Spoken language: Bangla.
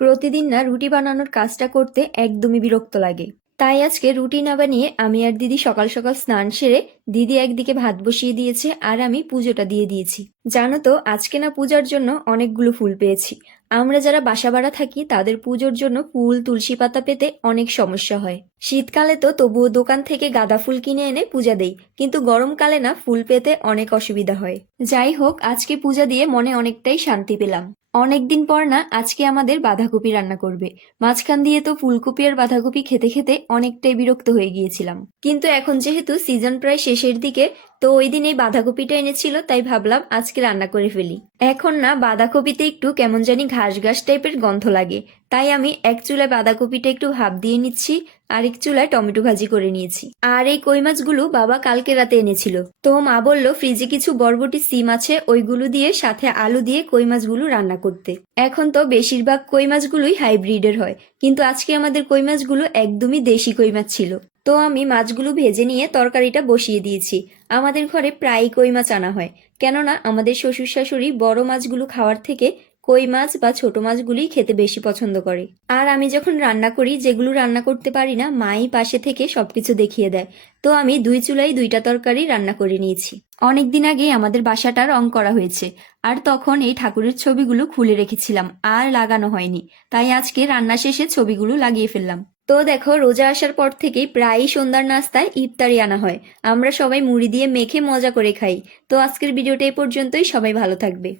প্রতিদিন না রুটি বানানোর কাজটা করতে একদমই বিরক্ত লাগে। তাই আজকে রুটি না বানিয়ে আমি আর দিদি সকাল সকাল স্নান সেরে দিদি একদিকে ভাত বসিয়ে দিয়েছে আর আমি পুজোটা দিয়ে দিয়েছি। জানো তো আজকে না পূজার জন্য অনেকগুলো ফুল পেয়েছি। আমরা যারা বাসা ভাড়া থাকি তাদের পুজোর জন্য ফুল তুলসী পাতা পেতে অনেক সমস্যা হয়। শীতকালে তো তবুও দোকান থেকে গাঁদা ফুল কিনে এনে পূজা দেই, কিন্তু গরমকালে না ফুল পেতে অনেক অসুবিধা হয়। যাই হোক, আজকে পূজা দিয়ে মনে অনেকটাই শান্তি পেলাম। অনেকদিন পর না আজকে আমাদের বাঁধাকপি রান্না করবে। মাঝখান দিয়ে তো ফুলকপি আর বাঁধাকপি খেতে খেতে অনেকটাই বিরক্ত হয়ে গিয়েছিলাম, কিন্তু এখন যেহেতু সিজন প্রায় শেষের দিকে, তো ওই দিন এই বাঁধাকপিটা এনেছিল তাই ভাবলাম আজকে রান্না করে ফেলি। এখন না বাঁধাকপিতে একটু কেমন জানি ঘাস ঘাস টাইপের গন্ধ লাগে, তাই আমি এক চুলায় বাঁধাকপিটা একটু ভাপ দিয়ে নিচ্ছি, আরেক চুলায় টমেটো ভাজি করে নিয়েছি। আর এই কই মাছগুলো বাবা কালকে রাতে এনেছিল, তো মা বলল ফ্রিজে কিছু বরবটি সিম আছে, ওইগুলো দিয়ে সাথে আলু দিয়ে কই মাছগুলো রান্না করতে। এখন তো বেশিরভাগ কই মাছগুলোই হাইব্রিডের হয়, কিন্তু আজকে আমাদের কই মাছগুলো একদমই দেশি কই মাছ ছিল। তো আমি মাছগুলো ভেজে নিয়ে তরকারিটা বসিয়ে দিয়েছি। আমাদের ঘরে প্রায় কই মাছ আনা হয়, কেননা আমাদের শ্বশুর শাশুড়ি বড় মাছগুলো খাওয়ার থেকে কই মাছ বা ছোট মাছগুলোই খেতে বেশি পছন্দ করে। আর আমি যখন রান্না করি, যেগুলো রান্না করতে পারি না, মাই পাশে থেকে সবকিছু দেখিয়ে দেয়। তো আমি দুই চুলায় দুইটা তরকারি রান্না করে নিয়েছি। অনেকদিন আগে আমাদের বাসাটা রং করা হয়েছে, আর তখন এই ঠাকুরের ছবিগুলো খুলে রেখেছিলাম, আর লাগানো হয়নি। তাই আজকে রান্না শেষে ছবিগুলো লাগিয়ে ফেললাম। তো দেখো, রোজা আসার পর থেকেই প্রায়ই সন্ধ্যার নাস্তায় ইফতারি আনা হয়। আমরা সবাই মুড়ি দিয়ে মেখে মজা করে খাই। তো আজকের ভিডিওটা এই পর্যন্তই, সবাই ভালো থাকবে।